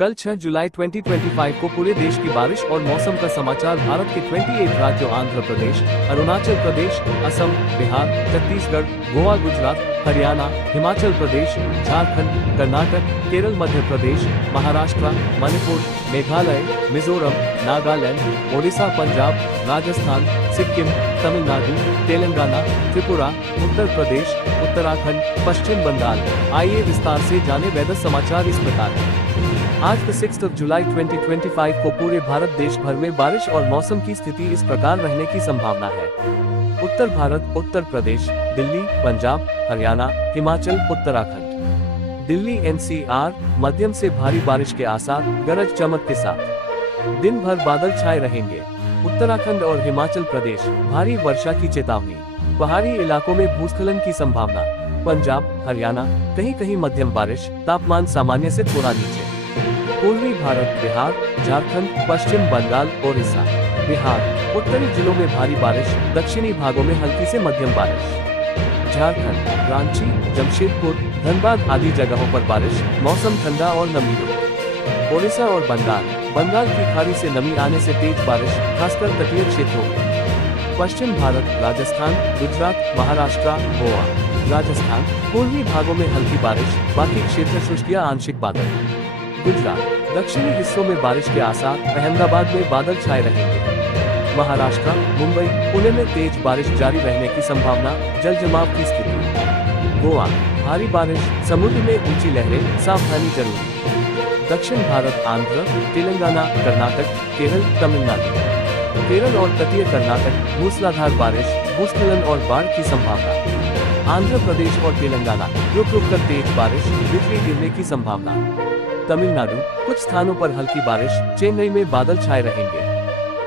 कल 6 जुलाई 2025 को पूरे देश की बारिश और मौसम का समाचार। भारत के 28 राज्यों आंध्र प्रदेश, अरुणाचल प्रदेश, असम, बिहार, छत्तीसगढ़, गोवा, गुजरात, हरियाणा, हिमाचल प्रदेश, झारखंड, कर्नाटक, केरल, मध्य प्रदेश, महाराष्ट्र, मणिपुर, मेघालय, मिजोरम, नागालैंड, ओडिशा, पंजाब, राजस्थान, सिक्किम, तमिलनाडु, तेलंगाना, त्रिपुरा, उत्तर प्रदेश, उत्तराखंड, पश्चिम बंगाल। आइए विस्तार से जाने वेदर समाचार इस प्रकार है। आज 6 जुलाई 2025 को पूरे भारत देश भर में बारिश और मौसम की स्थिति इस प्रकार रहने की संभावना है। उत्तर भारत, उत्तर प्रदेश, दिल्ली, पंजाब, हरियाणा, हिमाचल, उत्तराखंड। दिल्ली एनसीआर मध्यम से भारी बारिश के आसार, गरज चमक के साथ। दिन भर बादल छाए रहेंगे। उत्तराखंड और हिमाचल प्रदेश भारी वर्षा की चेतावनी। पहाड़ी इलाकों में भूस्खलन की संभावना। पंजाब, हरियाणा कहीं कहीं मध्यम बारिश, तापमान सामान्य से थोड़ा नीचे। पूर्वी भारत, बिहार, झारखंड, पश्चिम बंगाल, ओडिशा, बिहार, उत्तरी जिलों में भारी बारिश, दक्षिणी भागों में हल्की से मध्यम बारिश। झारखंड, रांची, जमशेदपुर, धनबाद आदि जगहों पर बारिश, मौसम ठंडा और नमी। ओडिशा और बंगाल की खाड़ी से नमी आने से तेज बारिश, खासकर तटीय क्षेत्रों में। पश्चिम भारत, राजस्थान, गुजरात, महाराष्ट्र, गोवा, राजस्थान, पूर्वी भागों में हल्की बारिश, बाकी क्षेत्र शुष्क या आंशिक बादल। गुजरात, दक्षिणी हिस्सों में बारिश के आसार, अहमदाबाद में बादल छाए रहेंगे। महाराष्ट्र, मुंबई, पुणे में तेज बारिश जारी रहने की संभावना, जल जमाव की स्थिति। गोवा, भारी बारिश, समुद्र में ऊंची लहरें, सावधानी जरूरी। दक्षिण भारत, आंध्र, तेलंगाना, कर्नाटक, केरल, तमिलनाडु। केरल और तटीय कर्नाटक, मूसलाधार बारिश, भूस्खलन और बाढ़ की संभावना। आंध्र प्रदेश और तेलंगाना, रुक रुक कर तेज बारिश, बिजली गिरने की संभावना। तमिलनाडु, कुछ स्थानों पर हल्की बारिश, चेन्नई में बादल छाए रहेंगे।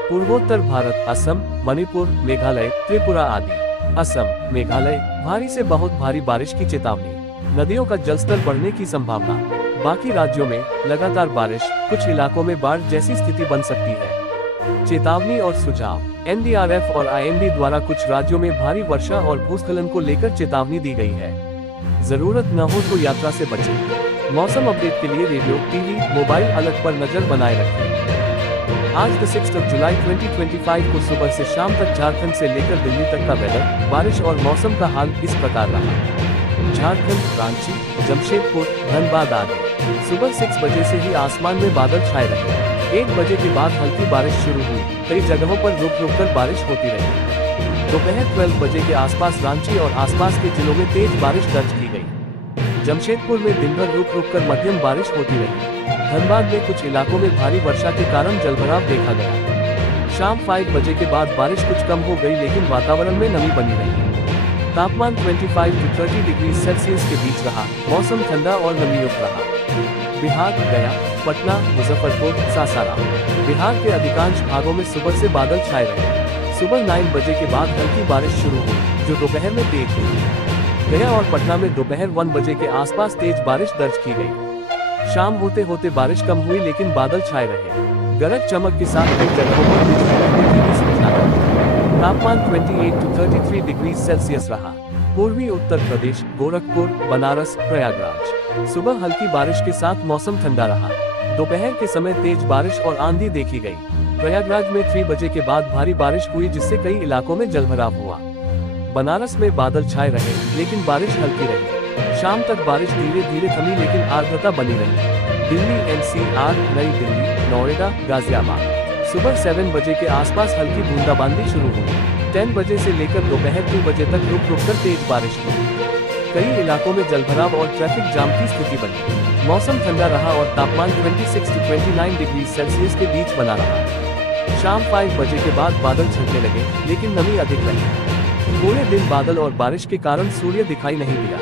पूर्वोत्तर भारत, असम, मणिपुर, मेघालय, त्रिपुरा आदि। असम, मेघालय, भारी से बहुत भारी बारिश की चेतावनी। नदियों का जलस्तर बढ़ने की संभावना। बाकी राज्यों में लगातार बारिश, कुछ इलाकों में बाढ़ जैसी स्थिति बन सकती है। चेतावनी और सुझाव। एनडीआरएफ और आईएमडी द्वारा कुछ राज्यों में भारी वर्षा और भूस्खलन को लेकर चेतावनी दी गई है। जरूरत न हो तो यात्रा से बचें। मौसम अपडेट के लिए रेडियो, टीवी, मोबाइल अलर्ट पर नजर बनाए रखें। आज 6 जुलाई 2025 को सुबह से शाम तक झारखंड से लेकर दिल्ली तक का वेदर, बारिश और मौसम का हाल इस प्रकार रहा। झारखंड, रांची, जमशेदपुर, धनबाद आदि। सुबह 6 बजे से ही आसमान में बादल छाए रहे। 1 बजे के बाद हल्की बारिश शुरू हुई, कई जगहों पर रुक रुक कर बारिश होती रही। दोपहर 12 बजे के आसपास रांची और आसपास के जिलों में तेज बारिश दर्ज की गई। जमशेदपुर में दिन भर रुक रुक कर मध्यम बारिश होती रही। धनबाद में कुछ इलाकों में भारी वर्षा के कारण जलभराव देखा गया। शाम 5 बजे के बाद बारिश कुछ कम हो गई, लेकिन वातावरण में नमी बनी रही। तापमान 25 से 30 डिग्री सेल्सियस के बीच रहा। मौसम ठंडा और नमीयुक्त रहा। बिहार, गया, पटना, मुजफ्फरपुर, सासाराम। बिहार के अधिकांश भागों में सुबह से बादल छाए रहे। सुबह 9 बजे के बाद हल्की बारिश शुरू हुई, जो दोपहर में तेज हुई। गया और पटना में दोपहर 1 बजे के आसपास तेज बारिश दर्ज की गई। शाम होते होते बारिश कम हुई, लेकिन बादल छाए रहे। गरज चमक के साथ कई जगहों पर बिजली गिरने की भी सूचना है। तापमान 28 से 33 डिग्री सेल्सियस रहा। पूर्वी उत्तर प्रदेश, गोरखपुर, बनारस, प्रयागराज। सुबह हल्की बारिश के साथ मौसम ठंडा रहा। दोपहर के समय तेज बारिश और आंधी देखी गई। प्रयागराज में 3 बजे के बाद भारी बारिश हुई, जिससे कई इलाकों में जलभराव हुआ। बनारस में बादल छाए रहे, लेकिन बारिश हल्की रही। शाम तक बारिश धीरे धीरे थमी, लेकिन आर्द्रता बनी रही। दिल्ली एनसीआर, नई दिल्ली, नोएडा, गाजियाबाद। सुबह 7 बजे के आसपास हल्की बूंदाबांदी शुरू हुई। 10 बजे से लेकर दोपहर 2 बजे तक रुक रुक कर तेज बारिश हुई। कई इलाकों में जलभराव और ट्रैफिक जाम की स्थिति बनी। मौसम ठंडा रहा और तापमान 26 से 29 डिग्री सेल्सियस के बीच बना रहा। शाम 5 बजे के बाद बादल छंटने लगे, लेकिन नमी अधिक रही। पूरे दिन बादल और बारिश के कारण सूर्य दिखाई नहीं दिया।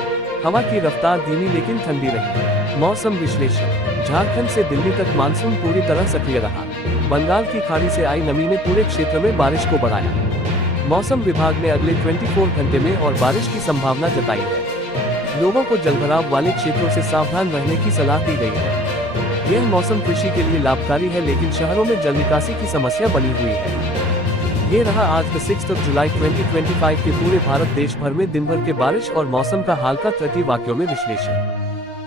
हवा की रफ्तार धीमी लेकिन ठंडी रही। मौसम विश्लेषण। झारखंड से दिल्ली तक मानसून पूरी तरह सक्रिय रहा। बंगाल की खाड़ी से आई नमी ने पूरे क्षेत्र में बारिश को बढ़ाया। मौसम विभाग ने अगले 24 घंटे में और बारिश की संभावना जताई है। लोगों को जलभराव वाले क्षेत्रों से सावधान रहने की सलाह दी गई है। यह मौसम कृषि के लिए लाभकारी है, लेकिन शहरों में जल निकासी की समस्या बनी हुई है। ये रहा आज 6 जुलाई 2025 के पूरे भारत देश भर में दिन भर के बारिश और मौसम का हाल का 30 वाक्यों में विश्लेषण।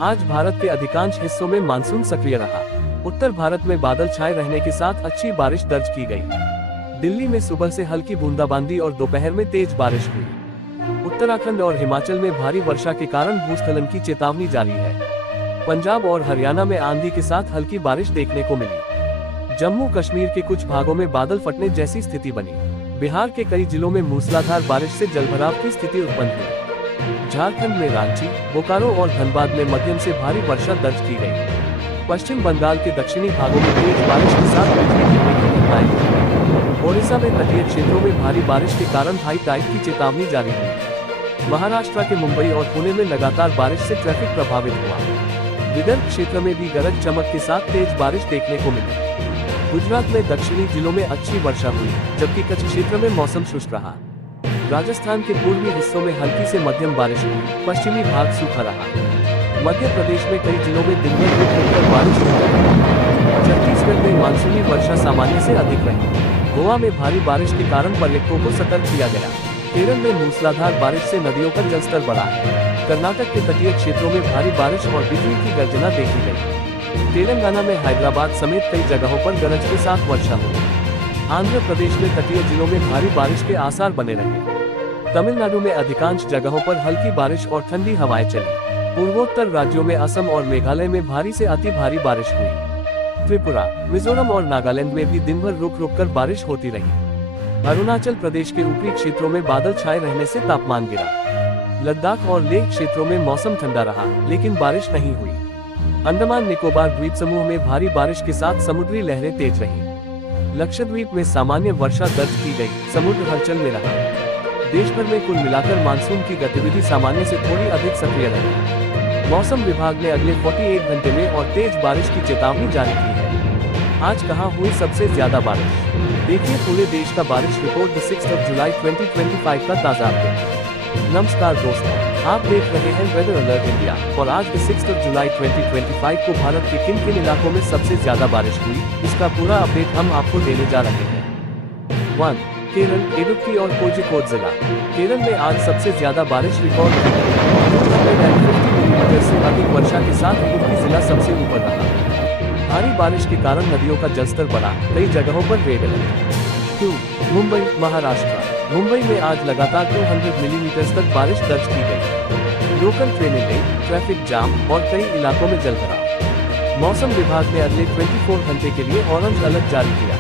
आज भारत के अधिकांश हिस्सों में मानसून सक्रिय रहा। उत्तर भारत में बादल छाए रहने के साथ अच्छी बारिश दर्ज की गई। दिल्ली में सुबह से हल्की बूंदाबांदी और दोपहर में तेज बारिश हुई। उत्तराखंड और हिमाचल में भारी वर्षा के कारण भूस्खलन की चेतावनी जारी है। पंजाब और हरियाणा में आंधी के साथ हल्की बारिश देखने को मिली। जम्मू कश्मीर के कुछ भागों में बादल फटने जैसी स्थिति बनी। बिहार के कई जिलों में मूसलाधार बारिश से जलभराव की स्थिति उत्पन्न हुई। झारखंड में रांची, बोकारो और धनबाद में मध्यम से भारी वर्षा दर्ज की गई। पश्चिम बंगाल के दक्षिणी भागों में तेज बारिश के साथ बिजली गिरने की घटनाएं हुई। ओडिशा में तटीय क्षेत्रों में भारी बारिश के कारण हाई टाइड की चेतावनी जारी हुई। महाराष्ट्र के मुंबई और पुणे में लगातार बारिश से ट्रैफिक प्रभावित हुआ। विदर्भ क्षेत्र में भी गरज चमक के साथ तेज बारिश देखने को मिली। गुजरात में दक्षिणी जिलों में अच्छी वर्षा हुई, जबकि कच्छ क्षेत्र में मौसम शुष्क रहा। राजस्थान के पूर्वी हिस्सों में हल्की से मध्यम बारिश हुई, पश्चिमी भाग सूखा रहा। मध्य प्रदेश में कई जिलों में दिन भर रुक रुककर बारिश हो रही। छत्तीसगढ़ में मानसूनी वर्षा सामान्य से अधिक रही। गोवा में भारी बारिश के कारण पर्यटकों को सतर्क किया गया। केरल में मूसलाधार बारिश से नदियों का जलस्तर बढ़ा है। कर्नाटक के तटीय क्षेत्रों में भारी बारिश और बिजली की गर्जना देखी गई। तेलंगाना में हैदराबाद समेत कई जगहों पर गरज के साथ वर्षा हुई। आंध्र प्रदेश में तटीय जिलों में भारी बारिश के आसार बने रहे। तमिलनाडु में अधिकांश जगहों पर हल्की बारिश और ठंडी हवाएं चली। पूर्वोत्तर राज्यों में असम और मेघालय में भारी से अति भारी बारिश हुई। त्रिपुरा, मिजोरम और नागालैंड में भी दिन भर रुक रुक कर बारिश होती रही। अरुणाचल प्रदेश के ऊपरी क्षेत्रों में बादल छाए रहने से तापमान गिरा। लद्दाख और लेह क्षेत्रों में मौसम ठंडा रहा, लेकिन बारिश नहीं हुई। अंडमान निकोबार द्वीप समूह में भारी बारिश के साथ समुद्री लहरें तेज रही। लक्षद्वीप में सामान्य वर्षा दर्ज की गई, समुद्र हलचल में रहा। देश भर में कुल मिलाकर मानसून की गतिविधि सामान्य से थोड़ी अधिक सक्रिय रही। मौसम विभाग ने अगले 48 घंटे में और तेज बारिश की चेतावनी जारी की है। आज कहां हुई सबसे ज्यादा बारिश? देखिए पूरे देश का बारिश रिपोर्ट 6 जुलाई 2025 का ताजा अपडेट। नमस्कार दोस्तों, आप देख रहे हैं वेदर अलर्ट इंडिया और आज 6 जुलाई 2025 को भारत के किन किन इलाकों में सबसे ज्यादा बारिश हुई, इसका पूरा अपडेट हम आपको देने जा रहे हैं। 1. केरल, इडुक्की और कोझिकोड जिला। केरल में आज सबसे ज्यादा बारिश रिकॉर्ड की गई। 250 मिलीमीटर से अधिक वर्षा के साथ इडुक्की जिला सबसे ऊपर रहा। भारी बारिश के कारण नदियों का जलस्तर बढ़ा, कई जगहों पर रेड अलर्ट। 2. मुंबई, महाराष्ट्र। मुंबई में आज लगातार 200 मिलीमीटर तक बारिश दर्ज की गई। लोकल ट्रेनें बंद, ट्रैफिक जाम और कई इलाकों में जलभराव। मौसम विभाग ने अगले 24 घंटे के लिए ऑरेंज अलर्ट जारी किया।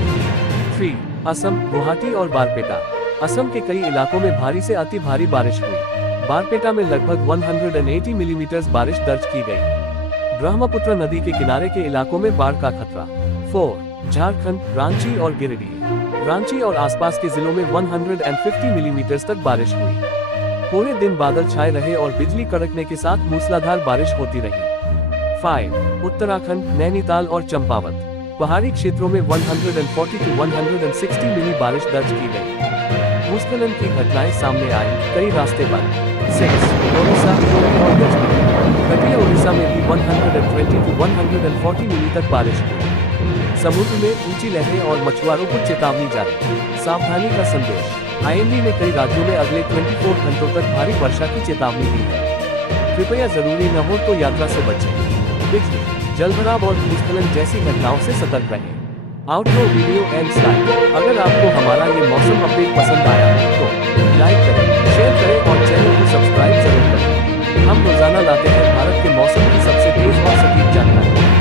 3. असम, गुवाहाटी और बारपेटा। असम के कई इलाकों में भारी से अति भारी बारिश हुई। बारपेटा में लगभग 180 मिलीमीटर बारिश दर्ज की गई। ब्रह्मपुत्र नदी के किनारे के इलाकों में बाढ़ का खतरा। 4. झारखंड, रांची और गिरिडीह। रांची और आसपास के जिलों में 150 मिलीमीटर तक बारिश हुई। पूरे दिन बादल छाए रहे और बिजली कड़कने के साथ मूसलाधार बारिश होती रही। 5. उत्तराखंड, नैनीताल और चंपावत। पहाड़ी क्षेत्रों में 140 to 160 मिली बारिश दर्ज की गई। भूस्खलन की घटनाएं सामने आई, कई रास्ते बंद। 6. ओडिशा, पुरी और गजपति। तटीय ओडिशा में भी 120 to 140 मिली तक बारिश हुई। समुद्र में ऊंची लहरें और मछुआरों को चेतावनी जारी। सावधानी का संदेश। आईएमडी ने कई राज्यों में अगले 24 घंटों तक भारी वर्षा की चेतावनी दी है। कृपया जरूरी न हो तो यात्रा से बचें। बिजली, जलभराव और भूस्खलन जैसी घटनाओं से सतर्क रहें। Outro video and slide. अगर आपको हमारा ये मौसम अपडेट पसंद आया तो लाइक करें, शेयर करें और चैनल को सब्सक्राइब जरूर करें। हम रोजाना लाते हैं भारत के मौसम की सबसे तेज और सटीक जानकारी।